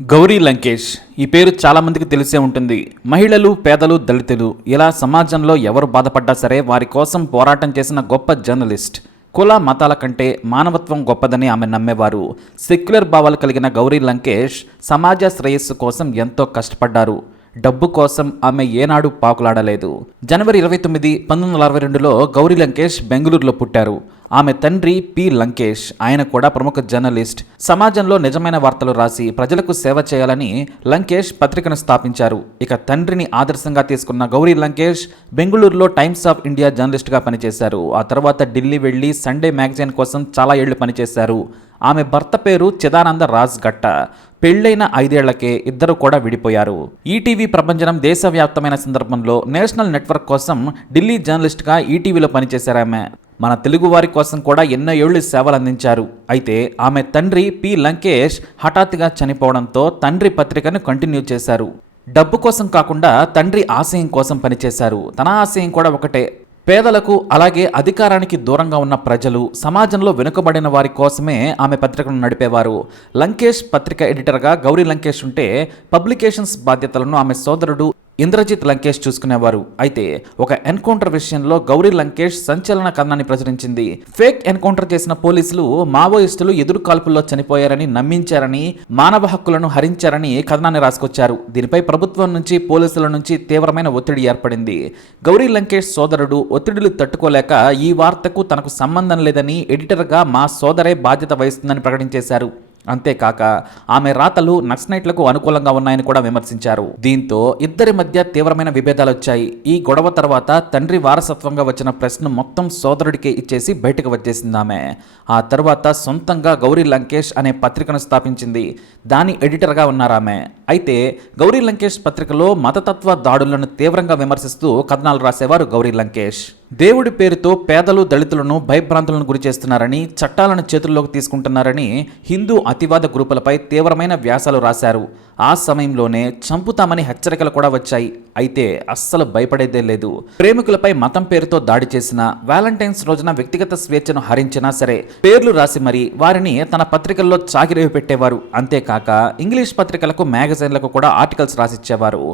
గౌరీ లంకేష్ ఈ పేరు చాలా మందికి తెలిసే ఉంటుంది. మహిళలు, పేదలు, దళితులు ఇలా సమాజంలో ఎవరు బాధపడ్డా సరే వారి కోసం పోరాటం చేసిన గొప్ప జర్నలిస్ట్. కుల మతాల కంటే మానవత్వం గొప్పదని ఆమె నమ్మేవారు. సెక్యులర్ భావాలు కలిగిన గౌరీ లంకేష్ సమాజ శ్రేయస్సు కోసం ఎంతో కష్టపడ్డారు. డబ్బు కోసం ఆమె ఏనాడు పాకులాడలేదు. జనవరి 29, 1962లో గౌరీ లంకేష్ బెంగళూరులో పుట్టారు. ఆమె తండ్రి పి లంకేష్, ఆయన కూడా ప్రముఖ జర్నలిస్ట్. సమాజంలో నిజమైన వార్తలు రాసి ప్రజలకు సేవ చేయాలని లంకేష్ పత్రికను స్థాపించారు. ఇక తండ్రిని ఆదర్శంగా తీసుకున్న గౌరీ లంకేష్ బెంగళూరులో టైమ్స్ ఆఫ్ ఇండియా జర్నలిస్ట్గా పనిచేశారు. ఆ తర్వాత ఢిల్లీ వెళ్లి సండే మ్యాగజైన్ కోసం చాలా ఏళ్లు పనిచేశారు. ఆమె భర్త పేరు చిదానంద రాజ్ గట్ట. పెళ్లైన 5 ఏళ్లకే ఇద్దరు కూడా విడిపోయారు. ఈటీవీ ప్రభంజనం దేశవ్యాప్తమైన సందర్భంలో నేషనల్ నెట్వర్క్ కోసం ఢిల్లీ జర్నలిస్ట్గా ఈటీవీలో పనిచేశారు. ఆమె మన తెలుగు వారి కోసం కూడా ఎన్నో ఏళ్లు సేవలు అందించారు. అయితే ఆమె తండ్రి పి లంకేష్ హఠాత్తుగా చనిపోవడంతో తండ్రి పత్రికను కంటిన్యూ చేశారు. డబ్బు కోసం కాకుండా తండ్రి ఆశయం కోసం పనిచేశారు. తన ఆశయం కూడా ఒకటే, పేదలకు అలాగే అధికారానికి దూరంగా ఉన్న ప్రజలు, సమాజంలో వెనుకబడిన వారి కోసమే ఆమె పత్రికను నడిపేవారు. లంకేష్ పత్రిక ఎడిటర్గా గౌరీ లంకేష్ ఉంటే పబ్లికేషన్స్ బాధ్యతలను ఆమె సోదరుడు ఇంద్రజిత్ లంకేష్ చూసుకునేవారు. అయితే ఒక ఎన్కౌంటర్ విషయంలో గౌరీ లంకేష్ సంచలన కథనాన్ని ప్రచురించింది. ఫేక్ ఎన్కౌంటర్ చేసిన పోలీసులు మావోయిస్టులు ఎదురు కాల్పుల్లో చనిపోయారని నమ్మించారని, మానవ హక్కులను హరించారని కథనాన్ని రాసుకొచ్చారు. దీనిపై ప్రభుత్వం నుంచి, పోలీసుల నుంచి తీవ్రమైన ఒత్తిడి ఏర్పడింది. గౌరీ లంకేష్ సోదరుడు ఒత్తిడిలు తట్టుకోలేక ఈ వార్తకు తనకు సంబంధం లేదని, ఎడిటర్గా మా సోదరే బాధ్యత వహిస్తుందని ప్రకటించేశారు. అంతేకాక ఆమె రాతలు నక్సలైట్లకు అనుకూలంగా ఉన్నాయని కూడా విమర్శించారు. దీంతో ఇద్దరి మధ్య తీవ్రమైన విభేదాలు వచ్చాయి. ఈ గొడవ తర్వాత తండ్రి వారసత్వంగా వచ్చిన ప్రెస్ను మొత్తం సోదరుడికే ఇచ్చేసి బయటకు వచ్చేసింది ఆమె. ఆ తర్వాత సొంతంగా గౌరీ లంకేష్ అనే పత్రికను స్థాపించింది. దాని ఎడిటర్గా ఉన్నారామె. అయితే గౌరీ లంకేష్ పత్రికలో మతతత్వ దాడులను తీవ్రంగా విమర్శిస్తూ కథనాలు రాసేవారు గౌరీ లంకేష్. దేవుడి పేరుతో పేదలు, దళితులను భయభ్రాంతులను గురి చేస్తున్నారని, చట్టాలను చేతుల్లోకి తీసుకుంటున్నారని హిందూ అతివాద గ్రూపులపై తీవ్రమైన వ్యాసాలు రాశారు. ఆ సమయంలోనే చంపుతామని హెచ్చరికలు కూడా వచ్చాయి. అయితే అస్సలు భయపడేదే లేదు. ప్రేమికులపై మతం పేరుతో దాడి చేసినా, వ్యాలంటైన్స్ రోజున వ్యక్తిగత స్వేచ్ఛను హరించినా సరే పేర్లు రాసి మరీ వారిని తన పత్రికల్లో చాకిరేవి పెట్టేవారు. అంతేకాక ఇంగ్లీష్ పత్రికలకు, మ్యాగజైన్లకు కూడా ఆర్టికల్స్ రాసిచ్చేవారు.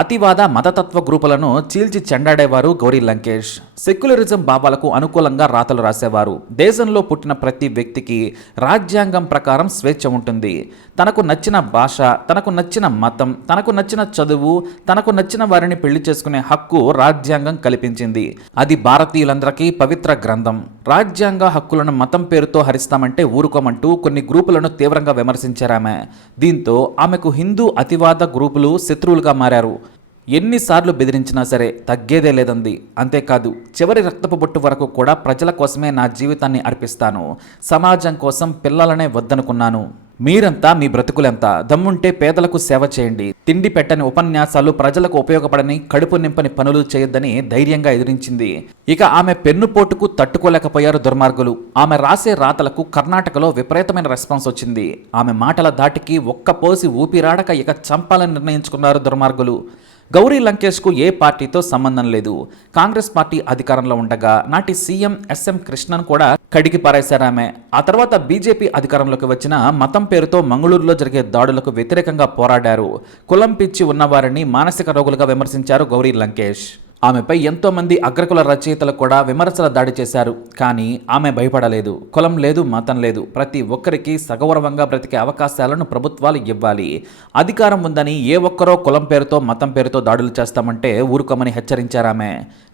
అతివాద మతతత్వ గ్రూపులను చీల్చి చెండాడేవారు గౌరీ లంకేష్. సెక్యులరిజం భావాలకు అనుకూలంగా రాతలు రాసేవారు. దేశంలో పుట్టిన ప్రతి వ్యక్తికి రాజ్యాంగం ప్రకారం స్వేచ్ఛ ఉంటుంది. తనకు నచ్చిన భాష, తనకు నచ్చిన మతం, తనకు నచ్చిన చదువు, తనకు నచ్చిన వారిని పెళ్లి చేసుకునే హక్కు రాజ్యాంగం కల్పించింది. అది భారతీయులందరికీ పవిత్ర గ్రంథం. రాజ్యాంగ హక్కులను మతం పేరుతో హరిస్తామంటే ఊరుకోమంటూ కొన్ని గ్రూపులను తీవ్రంగా విమర్శించారామె. దీంతో ఆమెకు హిందూ అతివాద గ్రూపులు శత్రువులుగా మారారు. ఎన్నిసార్లు బెదిరించినా సరే తగ్గేదే లేదంది. అంతేకాదు, చివరి రక్తపు బొట్టు వరకు కూడా ప్రజల కోసమే నా జీవితాన్ని అర్పిస్తాను, సమాజం కోసం పిల్లలనే వద్దనుకున్నాను, మీరంతా మీ బ్రతుకులెంత, దమ్ముంటే పేదలకు సేవ చేయండి, తిండి పెట్టని ఉపన్యాసాలు, ప్రజలకు ఉపయోగపడని కడుపు నింపని పనులు చేయొద్దని ధైర్యంగా ఎదిరించింది. ఇక ఆమె పెన్నుపోటుకు తట్టుకోలేకపోయారు దుర్మార్గులు. ఆమె రాసే రాతలకు కర్ణాటకలో విపరీతమైన రెస్పాన్స్ వచ్చింది. ఆమె మాటల దాటికి ఒక్క పోసి ఊపిరాడక ఇక చంపాలని నిర్ణయించుకున్నారు దుర్మార్గులు. గౌరీ లంకేష్కు ఏ పార్టీతో సంబంధం లేదు. కాంగ్రెస్ పార్టీ అధికారంలో ఉండగా నాటి సీఎం ఎస్ఎం కృష్ణన్ కూడా కడిగి పారేశారామె. ఆ తర్వాత బీజేపీ అధికారంలోకి వచ్చిన మతం పేరుతో మంగళూరులో జరిగే దాడులకు వ్యతిరేకంగా పోరాడారు. కులం పిచ్చి ఉన్నవారిని మానసిక రోగులుగా విమర్శించారు గౌరీ లంకేష్. ఆమెపై ఎంతో మంది అగ్రకుల రచయితలు కూడా విమర్శల దాడి చేశారు. కానీ ఆమె భయపడలేదు. కులం లేదు, మతం లేదు, ప్రతి ఒక్కరికి సగౌరవంగా బ్రతికే అవకాశాలను ప్రభుత్వాలు ఇవ్వాలి. అధికారం ఉందని ఏ ఒక్కరో కులం పేరుతో, మతం పేరుతో దాడులు చేస్తామంటే ఊరుకోమని హెచ్చరించారామె.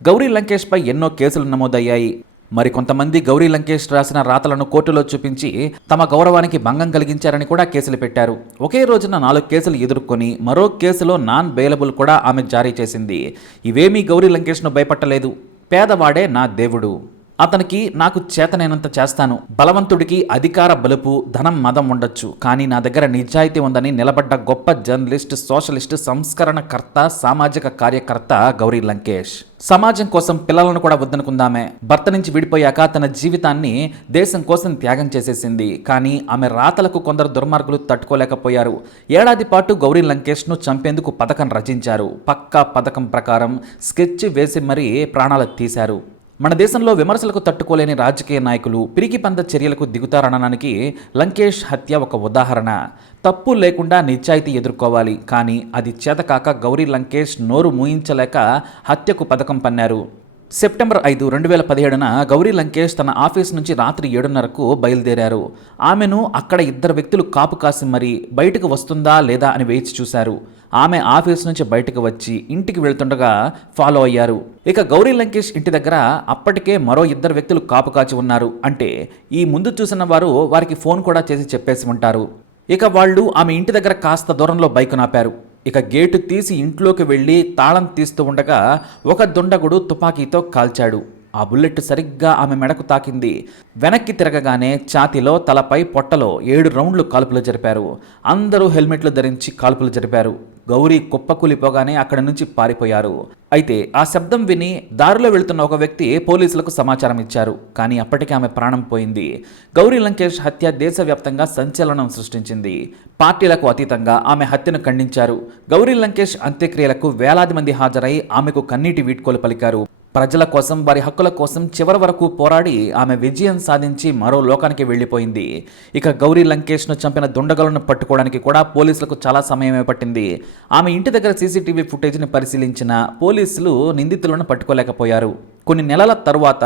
గౌరీ లంకేష్పై ఎన్నో కేసులు నమోదయ్యాయి. మరి కొంతమంది గౌరీ లంకేష్ రాసిన రాతలను కోర్టులో చూపించి తమ గౌరవానికి భంగం కలిగించారని కూడా కేసులు పెట్టారు. ఒకే రోజున 4 కేసులు ఎదుర్కొని మరో కేసులో నాన్ బెయిలబుల్ కూడా ఆమె జారీ చేసింది. ఇవేమీ గౌరీ లంకేష్ను భయపట్టలేదు. పేదవాడే నా దేవుడు, అతనికి నాకు చేతనైనంత చేస్తాను, బలవంతుడికి అధికార బలుపు, ధనం, మదం ఉండొచ్చు, కానీ నా దగ్గర నిజాయితీ ఉందని నిలబడ్డ గొప్ప జర్నలిస్ట్, సోషలిస్ట్, సంస్కరణకర్త, సామాజిక కార్యకర్త గౌరీ లంకేష్. సమాజం కోసం పిల్లలను కూడా వద్దనుకుందామే. భర్త నుంచి విడిపోయాక తన జీవితాన్ని దేశం కోసం త్యాగం చేసేసింది. కానీ ఆమె రాతలకు కొందరు దుర్మార్గులు తట్టుకోలేకపోయారు. ఏడాది పాటు గౌరీ లంకేష్ను చంపేందుకు పథకం రచించారు. పక్కా పథకం ప్రకారం స్కెచ్ వేసి మరీ ప్రాణాలు తీశారు. మన దేశంలో విమర్శలకు తట్టుకోలేని రాజకీయ నాయకులు పిరికి పంద చర్యలకు దిగుతారనడానికి లంకేష్ హత్య ఒక ఉదాహరణ. తప్పు లేకుండా నిజాయితీ ఎదుర్కోవాలి, కానీ అది చేతకాక గౌరీ లంకేష్ నోరు మూయించలేక హత్యకు పథకం పన్నారు. సెప్టెంబర్ 5, 2017న గౌరీ లంకేష్ తన ఆఫీస్ నుంచి రాత్రి 7:30కు బయలుదేరారు. ఆమెను అక్కడ 2 వ్యక్తులు కాపు కాసి మరీ బయటకు వస్తుందా లేదా అని వేచి చూశారు. ఆమె ఆఫీస్ నుంచి బయటకు వచ్చి ఇంటికి వెళ్తుండగా ఫాలో అయ్యారు. ఇక గౌరీ లంకేష్ ఇంటి దగ్గర అప్పటికే మరో 2 వ్యక్తులు కాపు కాచి ఉన్నారు. అంటే ఈ ముందు చూసిన వారు వారికి ఫోన్ కూడా చేసి చెప్పేసి ఉంటారు. ఇక వాళ్ళు ఆమె ఇంటి దగ్గర కాస్త దూరంలో బైక్ నాపారు. ఇక గేటు తీసి ఇంట్లోకి వెళ్ళి తాళం తీస్తూ ఉండగా ఒక దుండగుడు తుపాకీతో కాల్చాడు. ఆ బుల్లెట్ సరిగ్గా ఆమె మెడకు తాకింది. వెనక్కి తిరగగానే ఛాతీలో, తలపై, పొట్టలో 7 రౌండ్లు కాల్పులు జరిపారు. అందరూ హెల్మెట్లు ధరించి కాల్పులు జరిపారు. గౌరీ కుప్పకూలిపోగానే అక్కడి నుంచి పారిపోయారు. అయితే ఆ శబ్దం విని దారిలో వెళుతున్న ఒక వ్యక్తి పోలీసులకు సమాచారం ఇచ్చారు. కానీ అప్పటికే ఆమె ప్రాణం పోయింది. గౌరీ లంకేష్ హత్య దేశవ్యాప్తంగా సంచలనం సృష్టించింది. పార్టీలకు అతీతంగా ఆమె హత్యను ఖండించారు. గౌరీ లంకేష్ అంత్యక్రియలకు వేలాది మంది హాజరై ఆమెకు కన్నీటి వీడ్కోలు పలికారు. ప్రజల కోసం, వారి హక్కుల కోసం చివరి వరకు పోరాడి ఆమె విజయం సాధించి మరో లోకానికి వెళ్ళిపోయింది. ఇక గౌరీ లంకేష్ను చంపిన దుండగులను పట్టుకోవడానికి కూడా పోలీసులకు చాలా సమయమే పట్టింది. ఆమె ఇంటి దగ్గర సీసీటీవీ ఫుటేజ్ని పరిశీలించిన పోలీసులు నిందితులను పట్టుకోలేకపోయారు. కొన్ని నెలల తరువాత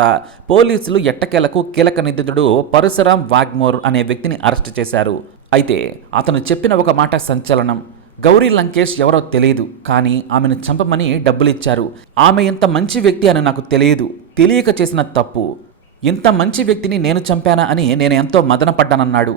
పోలీసులు ఎట్టకేలకు కీలక నిందితుడు పరశురామ్ వాగ్మోర్ అనే వ్యక్తిని అరెస్టు చేశారు. అయితే అతను చెప్పిన ఒక మాట సంచలనం. గౌరీ లంకేష్ ఎవరో తెలియదు, కానీ ఆమెను చంపమని డబ్బులు ఇచ్చారు. ఆమె ఇంత మంచి వ్యక్తి అని నాకు తెలియదు, తెలియక చేసిన తప్పు. ఇంత మంచి వ్యక్తిని నేను చంపానా అని నేను ఎంతో మదనపడ్డానన్నాడు.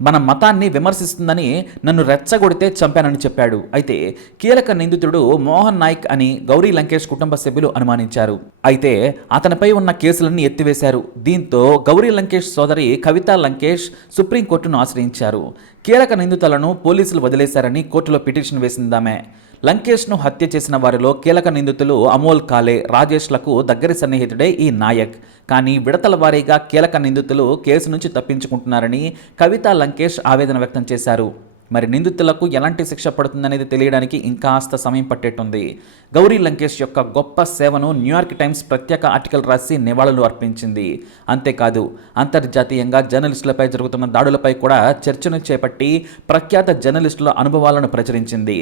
మన మతాన్ని విమర్శిస్తుందని నన్ను రెచ్చగొడితే చంపానని చెప్పాడు. అయితే కీలక నిందితుడు మోహన్ నాయక్ అని గౌరీ లంకేష్ కుటుంబ సభ్యులు అనుమానించారు. అయితే అతనిపై ఉన్న కేసులన్నీ ఎత్తివేశారు. దీంతో గౌరీ లంకేష్ సోదరి కవితా లంకేష్ సుప్రీంకోర్టును ఆశ్రయించారు. కీలక నిందితులను పోలీసులు వదిలేశారని కోర్టులో పిటిషన్ వేసిందామె. లంకేష్ను హత్య చేసిన వారిలో కీలక నిందితులు అమోల్ కాలే, రాజేష్లకు దగ్గరి సన్నిహితుడే ఈ నాయక్. కానీ విడతల వారీగా కీలక నిందితులు కేసు నుంచి తప్పించుకుంటున్నారని కవితా లంకేష్ ఆవేదన వ్యక్తం చేశారు. మరి నిందితులకు ఎలాంటి శిక్ష పడుతుందనేది తెలియడానికి ఇంకాస్త సమయం పట్టేట్టుంది. గౌరీ లంకేష్ యొక్క గొప్ప సేవను న్యూయార్క్ టైమ్స్ ప్రత్యేక ఆర్టికల్ రాసి నివాళులు అర్పించింది. అంతేకాదు, అంతర్జాతీయంగా జర్నలిస్టులపై జరుగుతున్న దాడులపై కూడా చర్చను చేపట్టి ప్రఖ్యాత జర్నలిస్టుల అనుభవాలను ప్రచురించింది.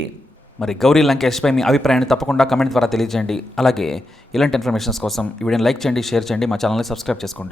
మరి గౌరీ లంకేష్పై మీ అభిప్రాయాన్ని తప్పకుండా కమెంట్ ద్వారా తెలియజేయండి. అలాగే ఇలాంటి ఇన్ఫర్మేషన్స్ కోసం ఈ వీడియోని లైక్ చేయండి, షేర్ చేయండి, మా ఛానల్ని సబ్స్క్రైబ్ చేసుకోండి.